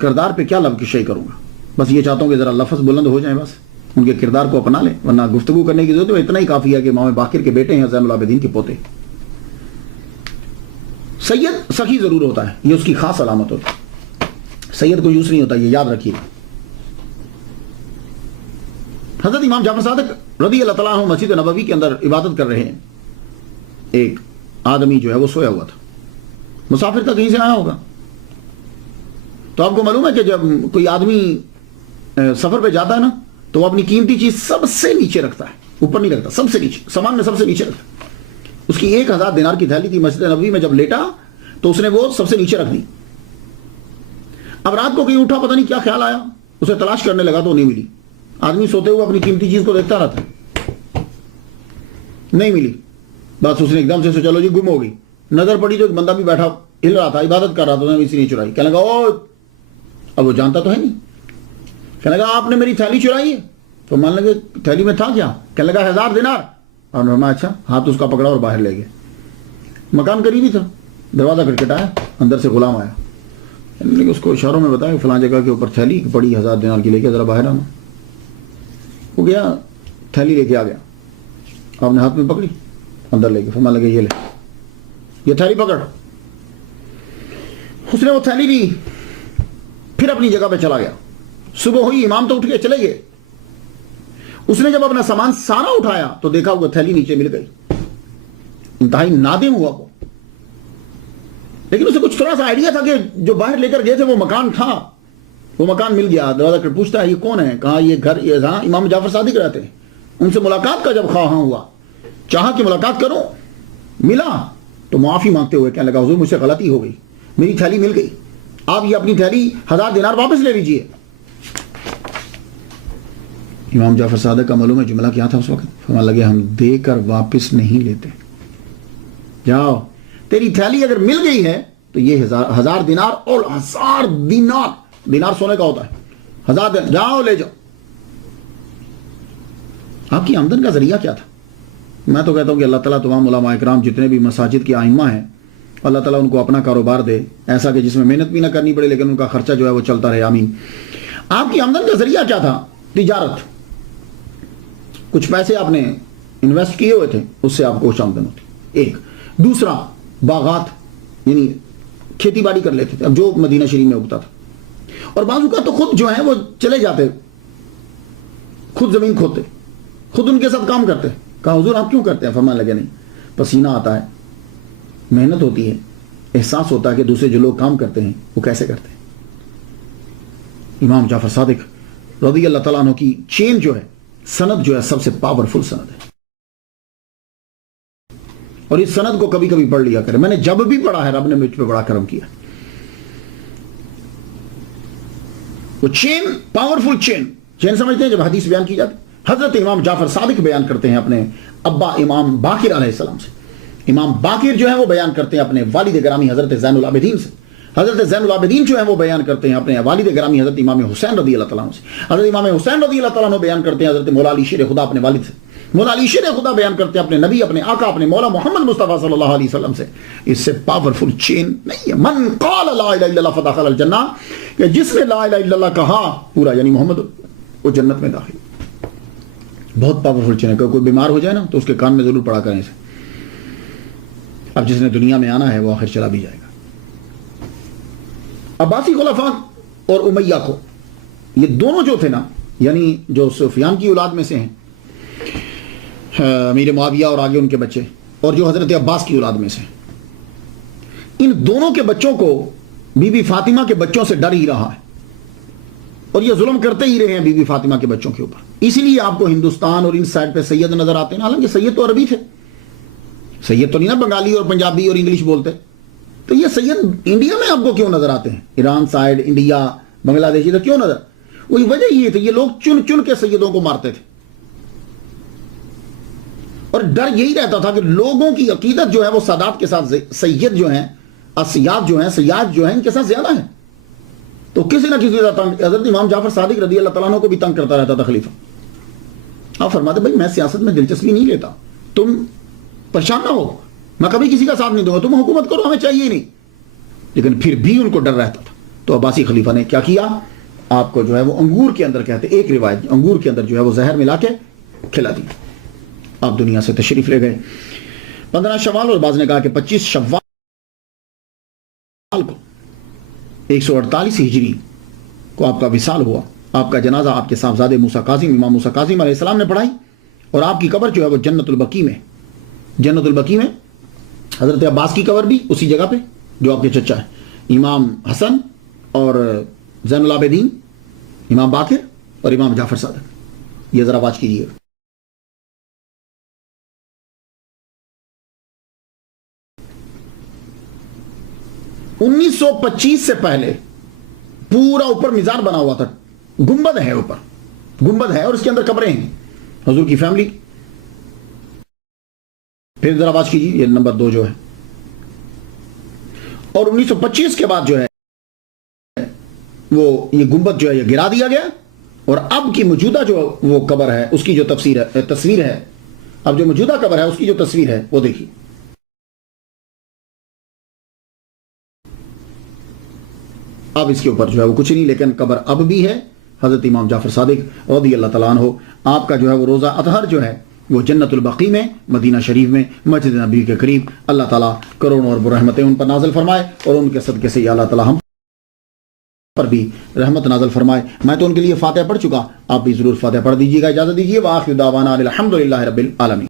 کردار پہ کیا لفظ کی شے کروں گا. بس یہ چاہتا ہوں کہ ذرا لفظ بلند ہو جائیں، بس ان کے کردار کو اپنا لیں، ورنہ گفتگو کرنے کی ضرورت ہے. اتنا ہی کافی ہے کہ امام باقر کے بیٹے ہیں، زین العابدین کے پوتے. سید سخی ضرور ہوتا ہے، یہ اس کی خاص علامت ہوتی ہے. سید کو یوز نہیں ہوتا، یہ یاد رکھیے. حضرت امام جعفر صادق رضی اللہ تعالیٰ عنہ مسجد نبوی کے اندر عبادت کر رہے ہیں. ایک آدمی جو ہے وہ سویا ہوا تھا، مسافر تھا، کہیں سے آیا ہوگا. تو آپ کو معلوم ہے کہ جب کوئی آدمی سفر پہ جاتا ہے نا تو وہ اپنی قیمتی چیز سب سے نیچے رکھتا ہے. اوپر نہیں رکھتا, سب سے نیچے, سامان میں سب سے نیچے رکھتا. اس کی 1000 دینار کی تھیلی تھی, مسجد نبوی میں جب لیٹا تو اس نے وہ سب سے نیچے رکھ دی. اب رات کو کہیں اٹھا, پتہ نہیں کیا خیال آیا, اسے تلاش کرنے لگا تو نہیں ملی. آدمی سوتے ہوئے اپنی قیمتی چیز کو دیکھتا رہتا, نہیں ملی. بس اس نے ایک دم سے چلو جی گم ہو گئی. نظر پڑی تو ایک بندہ بھی بیٹھا ہل رہا تھا, عبادت کر رہا تھا, اسی نے چرائی. کہنے لگا او, اب وہ جانتا تو ہے نہیں. کہنے لگا آپ نے میری تھیلی چرائی ہے؟ تو مان لگے تھیلی میں تھا کیا؟ کہنے لگا 1000 دینار. اور فرمایا اچھا. ہاتھ اس کا پکڑا اور باہر لے گئے. مکان قریب ہی تھا, دروازہ کھٹکھٹایا, اندر سے غلام آیا. اس کو اشاروں میں بتایا فلاں جگہ کے اوپر تھیلی پڑی 1000 دینار کی, لے کے ذرا باہر آنا. وہ گیا, تھیلی لے کے آ گیا, آپ نے ہاتھ میں پکڑی, اندر لے کے. فرمانے لگے یہ لے, یہ تھیلی پکڑ. اس نے وہ تھیلی لی, پھر اپنی جگہ پہ چلا گیا. صبح ہوئی, امام تو اٹھ کے چلے گئے. اس نے جب اپنا سامان سارا اٹھایا تو دیکھا وہ تھیلی نیچے مل گئی. انتہائی نادم ہوا وہ, لیکن اسے کچھ تھوڑا سا آئیڈیا تھا کہ جو باہر لے کر گئے تھے وہ مکان تھا, وہ مکان مل گیا. دروازہ کر پوچھتا ہے یہ کون ہے؟ کہا یہ گھر, یہ جہاں امام جعفر صادق رہتے ہیں. ان سے ملاقات کا جب خواہاں ہوا, چاہا کہ ملاقات کروں, ملا تو معافی مانگتے ہوئے کہنے لگا حضور مجھ سے غلطی ہو گئی, میری تھیلی مل گئی, آپ یہ اپنی تھیلی 1000 دینار واپس لے لیجئے. امام جعفر صادق کا معلوم ہے جملہ کیا تھا اس وقت؟ فرمانے لگے ہم دے کر واپس نہیں لیتے. جاؤ, تیری تھیلی اگر مل گئی ہے تو یہ 1000 دینار, اور 1000 دینار, دینار سونے کا ہوتا ہے, 1000 دینار, جاؤ لے جاؤ. آپ کی آمدن کا ذریعہ کیا تھا؟ میں تو کہتا ہوں کہ اللہ تعالیٰ تمام علماء اکرام جتنے بھی مساجد کے ائمہ ہیں, اللہ تعالیٰ ان کو اپنا کاروبار دے ایسا کہ جس میں محنت بھی نہ کرنی پڑے لیکن ان کا خرچہ جو ہے وہ چلتا رہے, آمین. آپ کی آمدن کا ذریعہ کیا تھا؟ تجارت. کچھ پیسے آپ نے انویسٹ کیے ہوئے تھے, اس سے آپ کو کچھ آمدن ہوتی. ایک. دوسرا, باغات, یعنی کھیتی باڑی کر لیتے تھے, اب جو مدینہ شریف میں اگتا تھا. اور بعض اوقات تو خود جو ہیں وہ چلے جاتے, خود زمین کھودتے, خود ان کے ساتھ کام کرتے. کہا حضور آپ کیوں کرتے ہیں؟ فرمانے لگے نہیں, پسینہ آتا ہے, محنت ہوتی ہے, احساس ہوتا ہے کہ دوسرے جو لوگ کام کرتے ہیں وہ کیسے کرتے ہیں. امام جعفر صادق رضی اللہ تعالیٰ عنہ کی چین جو ہے, سند جو ہے, سب سے پاورفل سند ہے. اور اس سند کو کبھی کبھی پڑھ لیا کرے. میں نے جب بھی پڑھا ہے رب نے مجھ پہ بڑا کرم کیا. وہ چین, پاورفل چین. چین سمجھتے ہیں جب حدیث بیان کی جاتی, حضرت امام جعفر صادق بیان کرتے ہیں اپنے ابا امام باقر علیہ السلام سے. امام باقر جو ہے وہ بیان کرتے ہیں اپنے والد گرامی حضرت زین العابدین سے. حضرت زین العابدین جو ہے وہ بیان کرتے ہیں اپنے والد گرامی حضرت امام حسین رضی اللہ تعالیٰ عنہ سے. حضرت امام حسین رضی اللہ تعالیٰ عنہ بیان کرتے ہیں حضرت مولا علی شیر خدا اپنے والد سے. مولا علی شیر خدا بیان کرتے ہیں اپنے نبی, اپنے آقا, اپنے مولا محمد مصطفیٰ صلی اللہ علیہ وسلم سے. اس سے پاورفل چین نہیں ہے. من قال لا الہ الا اللہ فدخل الجنہ, کہ جس نے لا الہ الا اللہ کہا پورا, یعنی محمد, وہ جنت میں داخل. بہت پاورفل چین ہے. کوئی بیمار ہو جائے نا تو اس کے کان میں ضرور پڑا کریں اسے. اب جس نے دنیا میں آنا ہے وہ آخر چلا بھی جائے گا. عباسی خلفاء اور امیہ کو, یہ دونوں جو تھے نا, یعنی جو سفیان کی اولاد میں سے ہیں, امیر معاویہ اور آگے ان کے بچے, اور جو حضرت عباس کی اولاد میں سے, ان دونوں کے بچوں کو بی بی فاطمہ کے بچوں سے ڈر ہی رہا ہے, اور یہ ظلم کرتے ہی رہے ہیں بی بی فاطمہ کے بچوں کے اوپر. اسی لیے آپ کو ہندوستان اور ان سائڈ پہ سید نظر آتے ہیں, حالانکہ سید تو عربی تھے, سید تو نہیں نا بنگالی اور پنجابی اور انگلش بولتے. تو یہ سید انڈیا میں آپ کو کیوں نظر آتے ہیں؟ ایران سائڈ, انڈیا, بنگلہ دیش, ادھر کیوں نظر؟ وہی وجہ یہ تھی, یہ لوگ چن چن کے سیدوں کو مارتے تھے, اور ڈر یہی رہتا تھا کہ لوگوں کی عقیدت جو ہے وہ سادات کے ساتھ, سید جو ہیں, اسیاد جو ہیں, سیاد جو ہیں, ان کے ساتھ زیادہ ہیں. تو کسی نہ کسی طرح حضرت امام جعفر صادق رضی اللہ تعالیٰ عنہ کو بھی تنگ کرتا رہتا تھا خلیفہ. آپ فرماتے بھائی میں سیاست میں دلچسپی نہیں لیتا, تم پریشان نہ ہو, میں کبھی کسی کا ساتھ نہیں دوں گا, تم حکومت کرو, ہمیں چاہیے ہی نہیں. لیکن پھر بھی ان کو ڈر رہتا تھا. تو عباسی خلیفہ نے کیا کیا؟ آپ کو جو ہے وہ انگور کے اندر, کہتے ایک روایت, انگور کے اندر جو ہے وہ زہر ملا کے کھلا دیا. آپ دنیا سے تشریف لے گئے 15 شوال, اور بعض نے کہا کہ 25 شوال کو 148 ہجری کو آپ کا وصال ہوا. آپ کا جنازہ آپ کے صاحبزادے موسیٰ کاظم, امام موسیٰ کاظم علیہ السلام نے پڑھائی, اور آپ کی قبر جو ہے وہ جنت البقیع میں, جنت البقیع میں حضرت عباس کی قبر بھی اسی جگہ پہ جو آپ کے چچا ہے, امام حسن اور زین العابدین, امام باقر اور امام جعفر صادق. یہ ذرا واچ کیجیے. 1925 سے پہلے پورا اوپر مزار بنا ہوا تھا, گنبد ہے, اوپر گنبد ہے اور اس کے اندر قبریں ہیں, حضور کی فیملی. پھر ذرا آواز کیجیے, یہ نمبر 2 جو ہے. اور 1925 کے بعد جو ہے وہ یہ گنبد جو ہے یہ گرا دیا گیا, اور اب کی موجودہ جو وہ قبر ہے اس کی جو تصویر ہے, اب جو موجودہ قبر ہے اس کی جو تصویر ہے وہ دیکھیے. اب اس کے اوپر جو ہے وہ کچھ نہیں, لیکن قبر اب بھی ہے. حضرت امام جعفر صادق رضی اللہ تعالیٰ عنہ, آپ کا جو ہے وہ روزہ اطہر جو ہے وہ جنت البقیع میں, مدینہ شریف میں, مسجد نبی کے قریب. اللہ تعالیٰ کروڑوں اور رحمتیں ان پر نازل فرمائے, اور ان کے صدقے سے یا اللہ تعالیٰ ہم پر بھی رحمت نازل فرمائے. میں تو ان کے لیے فاتحہ پڑھ چکا, آپ بھی ضرور فاتحہ پڑھ دیجیے گا. اجازت دیجیے. وآخر دعوانا الحمدللہ رب العالمین.